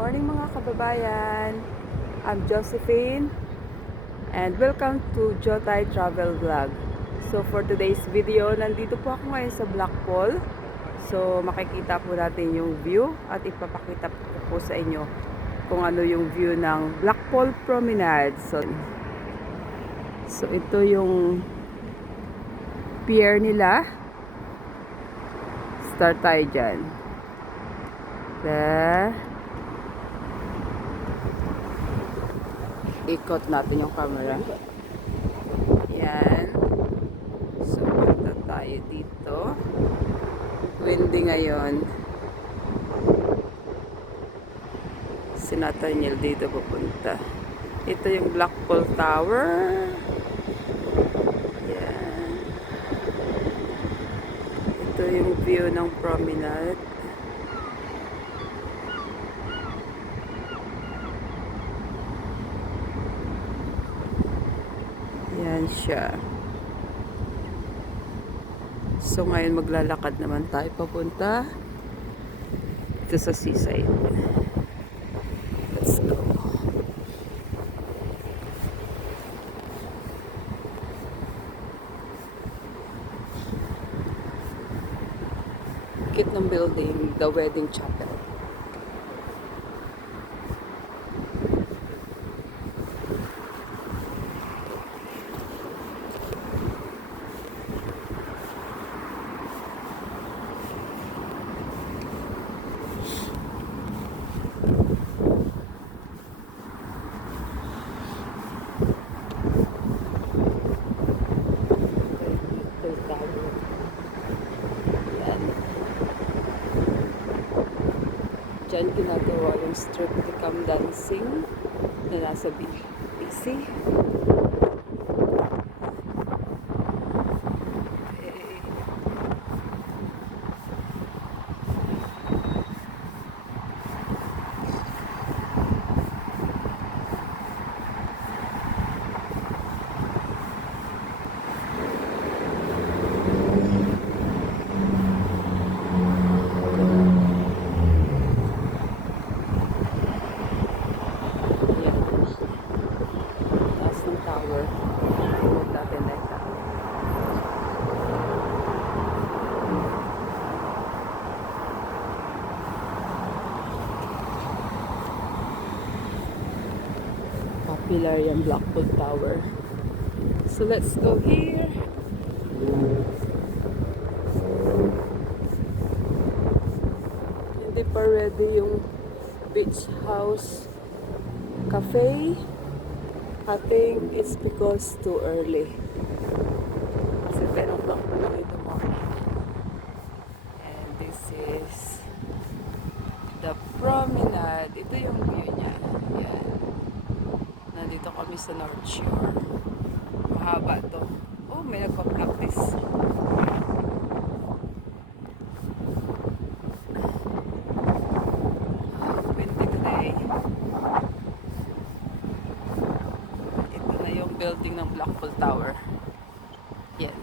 morning mga kababayan. I'm Josephine and welcome to Jotay Travel Vlog. So for today's video, nandito po ako ngayon sa Blackpool. So makikita po natin yung view at ipapakita ko po sa inyo kung ano yung view ng Blackpool Promenade. So ito yung pier nila. Start tayo dyan. Ikot natin yung camera. Yan. So, punta tayo dito. Windy ngayon. Si Nathaniel dito pupunta. Ito yung Blackpool Tower. Yan. Ito yung view ng promenade. Yan siya. So ngayon maglalakad naman tayo papunta dito sa seaside. Let's go. Kit ng building, the wedding chapel. Diyan ginagawa yung strictly dancing na nasa BC. Popular yung Blackpool Tower. So let's go here. Hindi pa ready yung beach house cafe. I think it's because too early. Kasi 10 o'clock na lang in the morning. And this is the promenade. Ito yung view niya. Yan. Nandito kami sa North Shore. Mahaba to. Oh, may nagpa-practice. Windy today. Ito na yung building ng Blackpool Tower. Yan.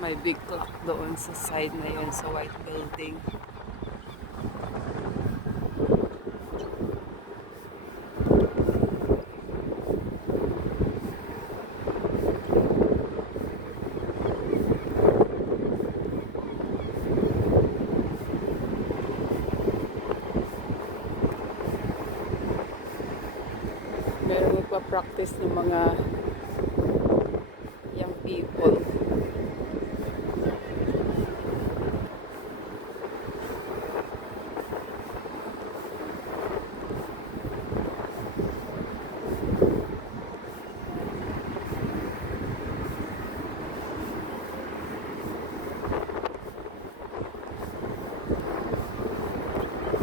May big clock doon sa side na yun, sa white building. Meron magpa-practice ng mga young people.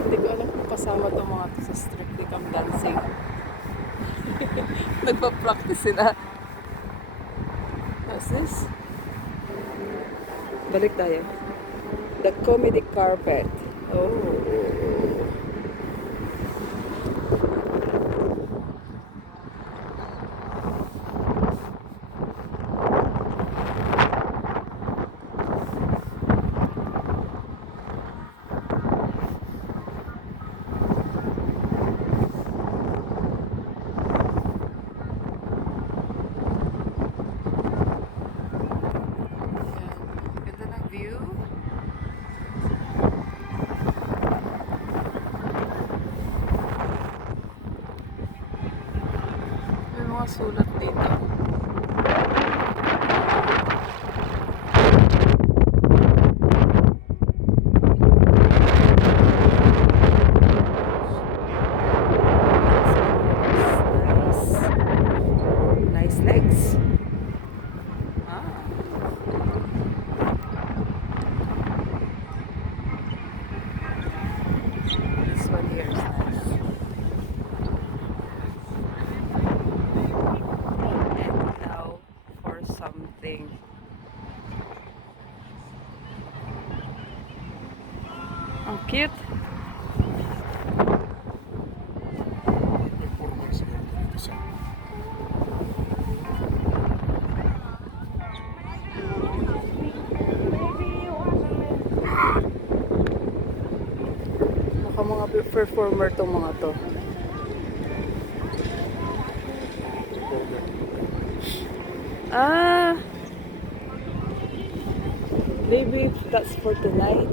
Hindi ko alam kung kasama itong mga to sa Strictly Come Dancing. Nagpa-practice sila. What's this? Balik tayo. The comedy carpet. Oh. nakasulat dito. Nice legs. This one here is nice. And now for something. Ang cute. Performance ganito dito sa Mukhang mga performer tong mga to. performer. Ah, maybe that's for tonight.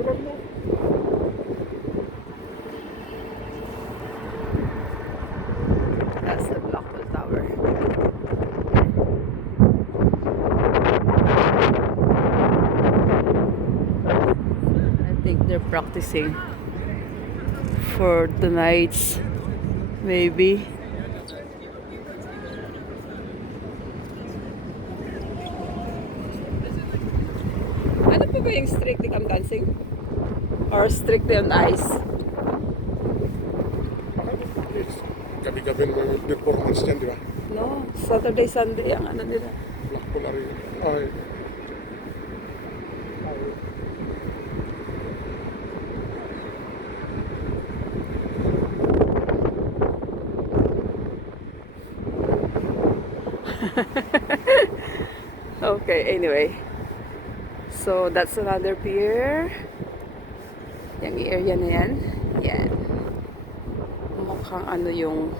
Sarap mo. That's the Blackwell Tower. I think they're practicing for tonight's, maybe. Ano pa ba yung strictly cam dancing? Or strictly on ice? Gabi-gabi naman yung performance dyan, di ba? No, Saturday, Sunday ang ano nila. Black ko na rin. Ay. Okay, anyway. So, that's another pier. Yung area na yan. Yan. Mukhang ano yung...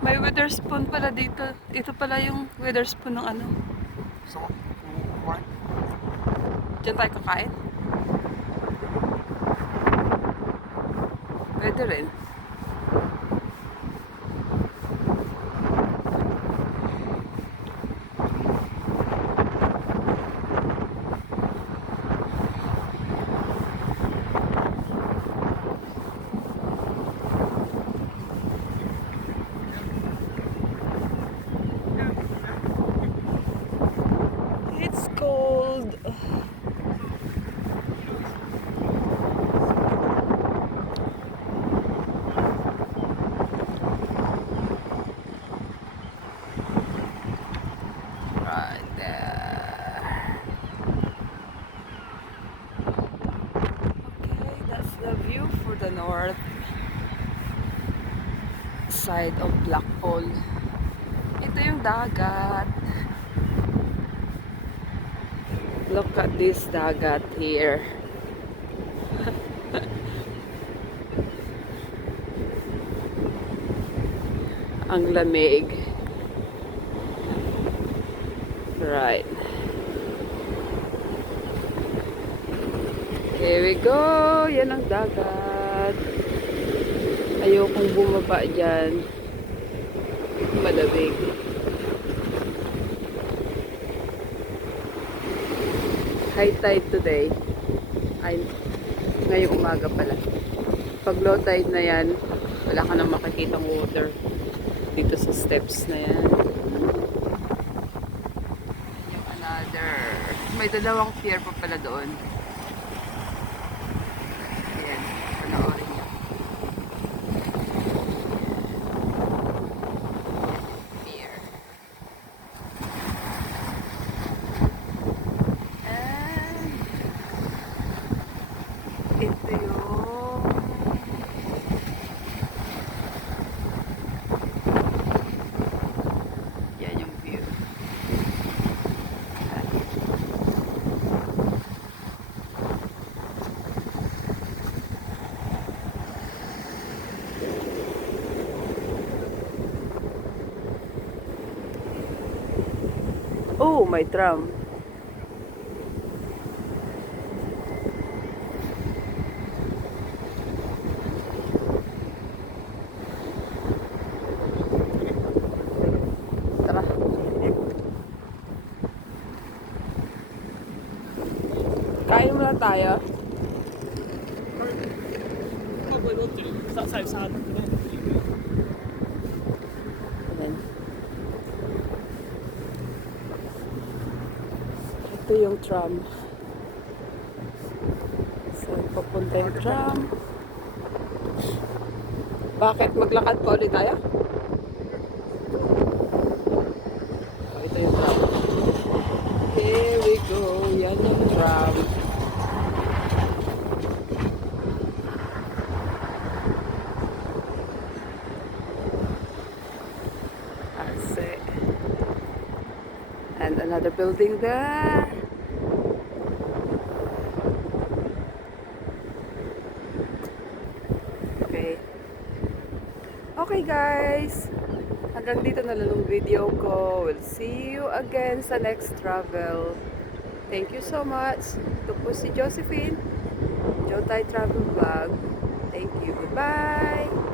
May weather spoon pala dito. Ito pala yung weather spoon ng ano. So, kumain. Diyan tayo kakain. Pwede rin. It's cold. Right there. Okay, that's the view for the north side of Blackpool. Ito yung dagat. Look at this dagat here. Ang lamig. Right. Here we go. Yan ang dagat. Ayokong bumaba dyan. Malamig. High tide today. Ay, ngayong umaga pala. Pag low tide na yan, wala ka nang makikitang water dito sa steps na yan. Yung another, may dalawang pier pa pala doon. Oh, may tram. Tara. Kain muna tayo. Ayan. Ito yung tram. So, papunta yung tram. Bakit? Maglakad pa ulit tayo? Oh, ito yung tram. Here we go. Yan yung tram. That's it. And another building there. Okay. Okay guys. Hanggang dito na lang yung video ko. We'll see you again sa next travel. Thank you so much. Ito po si Josephine. Jotay Travel Vlog. Thank you. Goodbye.